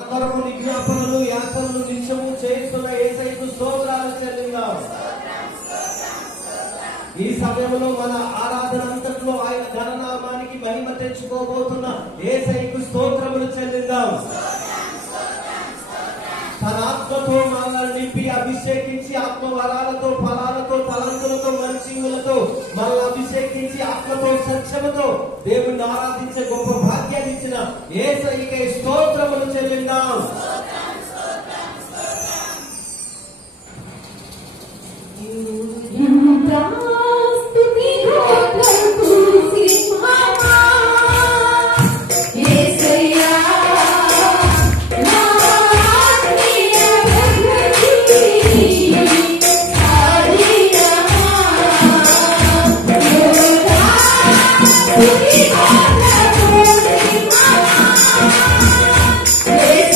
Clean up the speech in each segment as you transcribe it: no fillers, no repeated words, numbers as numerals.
కొరకు విజ్ఞాపనలు యాచనలు నిత్యము చేస్తున్న యేసయ్యకు స్తోత్రాలు చెల్లిద్దాం. ఈ సమయంలో మన ఆరాధన అంతట్లో ఆయన ఘననామానికి మహిమ తెచ్చుకోబోతున్న యేసయ్యకు స్తోత్రములు చెల్లిద్దాం. తన ఆత్మతో మనల్ని నింపి అభిషేకించి ఆత్మ వరాలతో ఫలాలతో తలంతులతో మంచివులతో మనల్ని అభిషేకించి ఆత్మతో సత్యముతో దేవుణ్ణి ఆరాధించే గొప్ప భాగ్యాన్ని ఇచ్చిన యేసయ్యకే స్తోత్రములు చెల్లిద్దాం. Yes.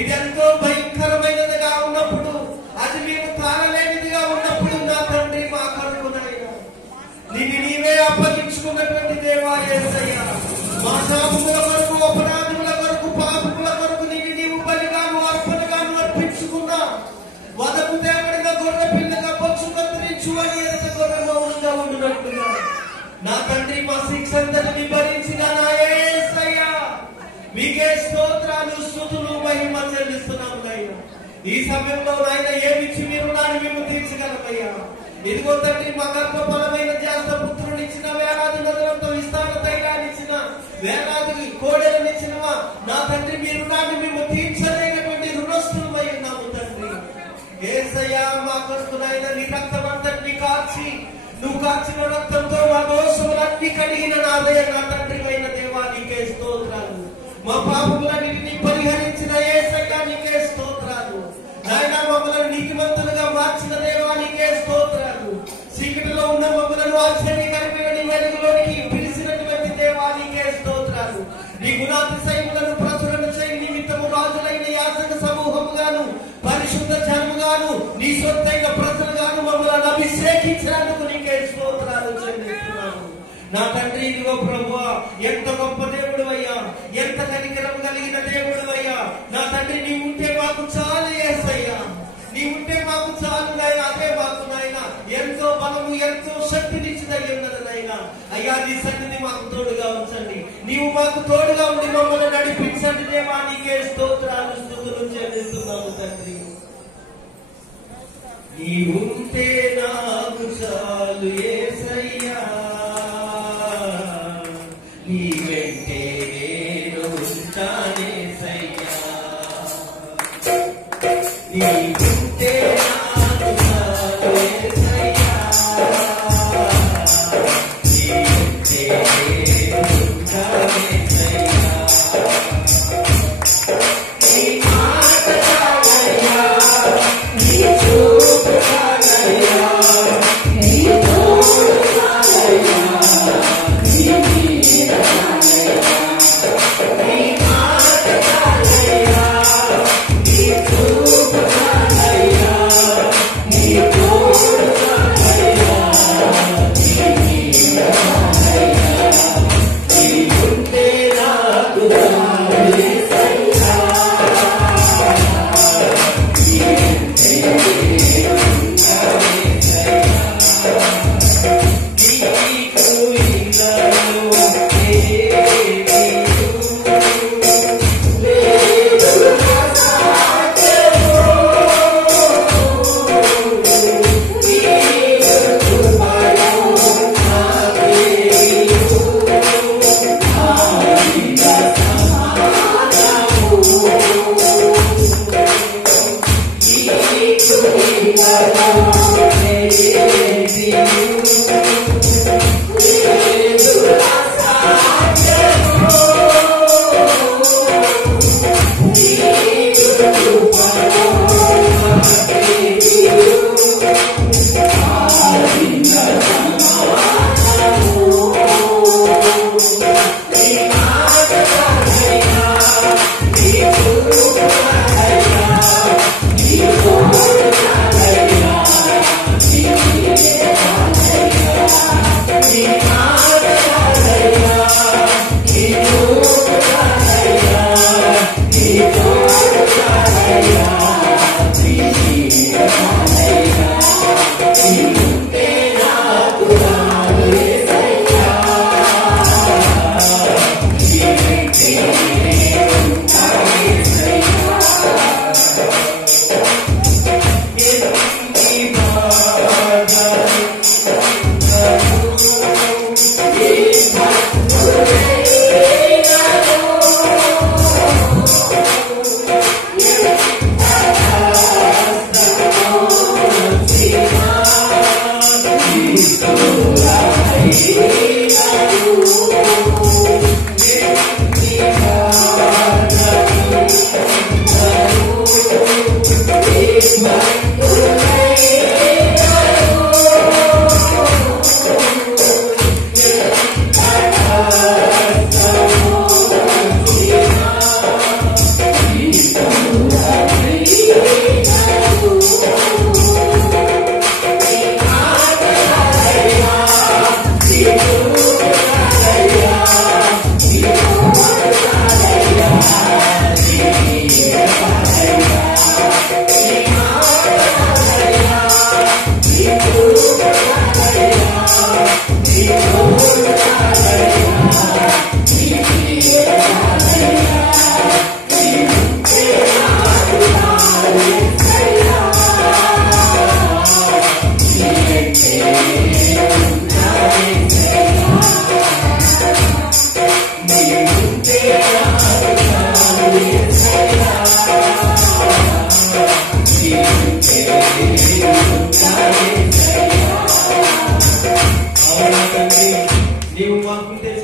ఇదెంతో భయంకరమైనదిగా ఉన్నప్పుడు, అది మేము తాళలేనిదిగా ఉన్నప్పుడు, నా తండ్రి మా కొరకునైనా నిన్ను నీవే అప్పగించుకున్నటువంటి దేవా యేసయ్యా, మా శాపముల కొరకు, అపరాధముల కొరకు, పాపముల కొరకు నిన్ను నీవు బలిగాను అర్పణగాను అర్పించుకున్నా. వదకు తేబడిన గొర్రె పిల్లగా పచ్చు కత్తిరించు అని ఎదుట గొర్రె మౌనంగా ఉండునట్లుగా నా తండ్రి మా శిక్షంతటిని భరించిన నా యేసయ్యా, మీకే స్తోత్రాలు, స్తుతులు, మహిమ చెల్లిస్తున్నాము నాయన. ఈ సమయంలో నాయన ఏమిచ్చి మీరు నాని మేము తీర్చగలమయ్యా. ఇదిగో తండ్రి, మా గర్భఫలమైన జ్యేష్ఠ పుత్రుని ఇచ్చిన, వేలాది నదులంతో విస్తార తైలాన్ని ఇచ్చిన, వేలాది కోడెలనిచ్చినవా నా తండ్రి, మీరు నాని మేము తీర్చలేనటువంటి రుణస్థులమై ఉన్నాము తండ్రి. యేసయ్యా, మా కొరకు నాయన నీ రక్తం అంతటిని కార్చి, నువ్వు కార్చిన రక్తంతో మా దోషములన్నీ కడిగిన నాదయ్య నా తండ్రి అయిన దేవా, నీకే స్తోత్రాలు. మా పాపములన్నిటినీ పరిహరించిన యేసయ్యా, నీకే స్తోత్రాలు. నాయన మమ్మల్ని నీతిమంతులుగా మార్చిన దేవా, నీకే స్తోత్రాలు. చీకటిలో ఉన్న మమ్మలను ఆశ్చర్యకరమైన నీ వెలుగులోనికి పిలిచినటువంటి దేవా, నీకే స్తోత్రాలు. నీ గుణాతిశయములను ప్రచురణ చేయి నిమిత్తము రాజులైన యాజక సమూహముగాను, పరిశుద్ధ జనముగాను, నీ సొత్తైన ప్రజలుగాను మమ్మల్ని అభిషేకించినందుకు నీకే స్తోత్రాలు చెల్లిస్తున్నాము. నా తండ్రి, ఇదిగో ప్రభువా, ఎంత గొప్ప దేవుడు అయ్యా, ఎంత కనికరం కలిగిన దేవుడు అయ్యా. నా తండ్రి, నీ ఉంటే మాకు చాలు యేసయ్యా, నీ ఉంటే మాకు చాలు నాయన. అదే మాకు నాయన ఎంతో బలము, ఎంతో శక్తినిచ్చినది ఉన్నది నాయన. అయ్యా, నీ సన్నిధి మాకు తోడుగా ఉంచండి, నీవు మాకు తోడుగా ఉండి మమ్మల్ని నడిపించండి దేవా, నీకే స్తోత్రాలు, స్తుతులు చెల్లిస్తున్నాము తండ్రి. నీ ఉంటే నాకు చాలు యేసయ్యా, నీ వెంటే నేను ఉంటానేసయ్యా. నీ ఉంటే నాకు చాలు యేసయ్యా, నీ వెంటే నేను ఉంటానేసయ్యా. నీ మాట చాలయ్యా, నీ చూపు చాలయ్యా, నీ తోడు చాలయ్యా, నీ మీద చాలయ్యా.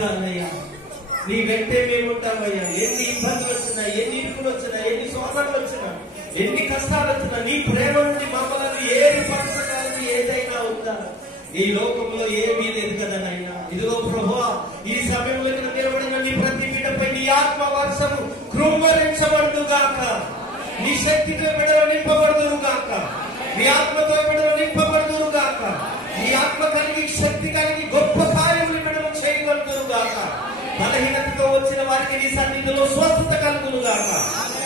చాలయ్యా. నీ వెంటే మేము ఉంటామయ్యా. ఎన్ని ఇబ్బందులు వచ్చినా, ఎన్ని ఇరుకులు వచ్చినా, ఎన్ని శోధనలు వచ్చినా, ఎన్ని కష్టాలు వచ్చినా, నీ ప్రేమ నుండి మమ్మల్ని ఏర్పరచడానికి ఏదైనా ఉందా? ఈ లోకంలో ఏమీ లేదు కదా నాయనా. ఇదిగో ప్రభువా, ఈ సమయంలో నిలబడిన నీ ప్రతి బిడ్డపై నీ ఆత్మ వర్షము కృమ్మరించబడును గాక. నీ శక్తితో బిడ్డలు నింపబడుదురు గాక. నీ ఆత్మతో బిడ్డలు నింపబడుదురు గాక. నీ ఆత్మ కలిగి, శక్తి కలిగి గొప్ప కార్యములు బిడ్డలు చేయగలుగుదురు గాక. బలహీనతతో వచ్చిన వారికి నీ సన్నిధిలో స్వస్థత కలుగును గాక.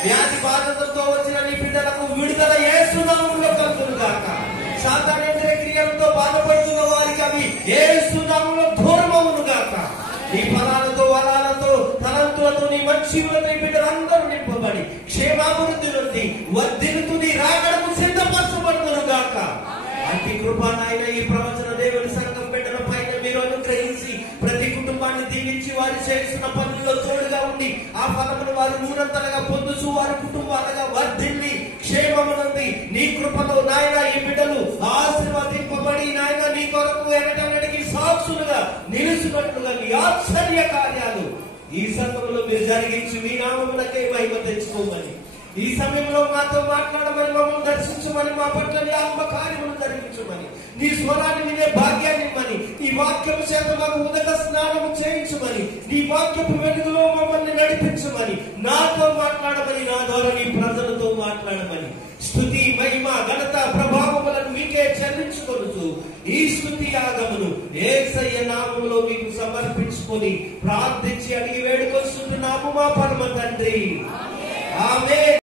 వ్యాధి బాధలతో వచ్చిన నీ బిడ్డలకు విడుదల యేసు నామములో కలుగును గాక. సాధారణ క్రియలతో బాధపడుతున్న వారికి అవి యేసు నామములో దూరమవును గాక. నీ ఫలాలతో, వరాలతో, తలంతులతో, నీ మంచివులతో బిడ్డలందరూ నింపబడి క్షేమాభివృద్ధి నుండి వర్ధిల్లుతూ నీ రాకడకు సిద్ధపరచబడుతును గాక. అతి కృప నాయన ఈ ప్రవచన దేవుని సంఘం బిడ్డల పైన మీరు అనుగ్రహించి ప్రతి కుటుంబాన్ని దీవించి వారు చేస్తున్న పనుల్లో తోడుగా ఉండి ఆ ఫలమును వారు నూరంతలుగా పొందుచు వారి కుటుంబాలుగా వర్ధిల్లి క్షేమమునంది నీ కృపలో నాయన ఈ బిడ్డలు ఆశీర్వదింపబడి నాయన నీ కొరకు ఎనటన్నిటికీ సాక్షులుగా నిలుచున్నట్లుగా నీ ఆశ్చర్య కార్యాలు ఈ సంఘంలో మీరు జరిగించి మీ నామమునకే మహిమ తెచ్చుకోమని, ఈ సమయంలో మాతో మాట్లాడమని, మమ్మల్ని దర్శించమని, మా పట్ల నీ ఆత్మ కార్యములు జరిగించమని, నీ స్వరాన్ని వినే భాగ్యాన్ని ఇవ్వమని, నీ వాక్యము చేత మాకు ఉదక స్నానము చేయించమని, నీ వాక్యపు వెలుగులో మమ్మల్ని నడిపించమని, నాతో మాట్లాడమని, నా ద్వారా నీ ప్రజలతో మాట్లాడమని, స్తుతి, మహిమ, ఘనత, ప్రభావములను మీకే చెల్లించుకొనుచు ఈ స్తుతి యాగమును యేసయ్య నామములో మీకు సమర్పించుకొని ప్రార్థించి అడిగి వేడుకొస్తున్నాము మా పరమ తండ్రి. ఆమేన్.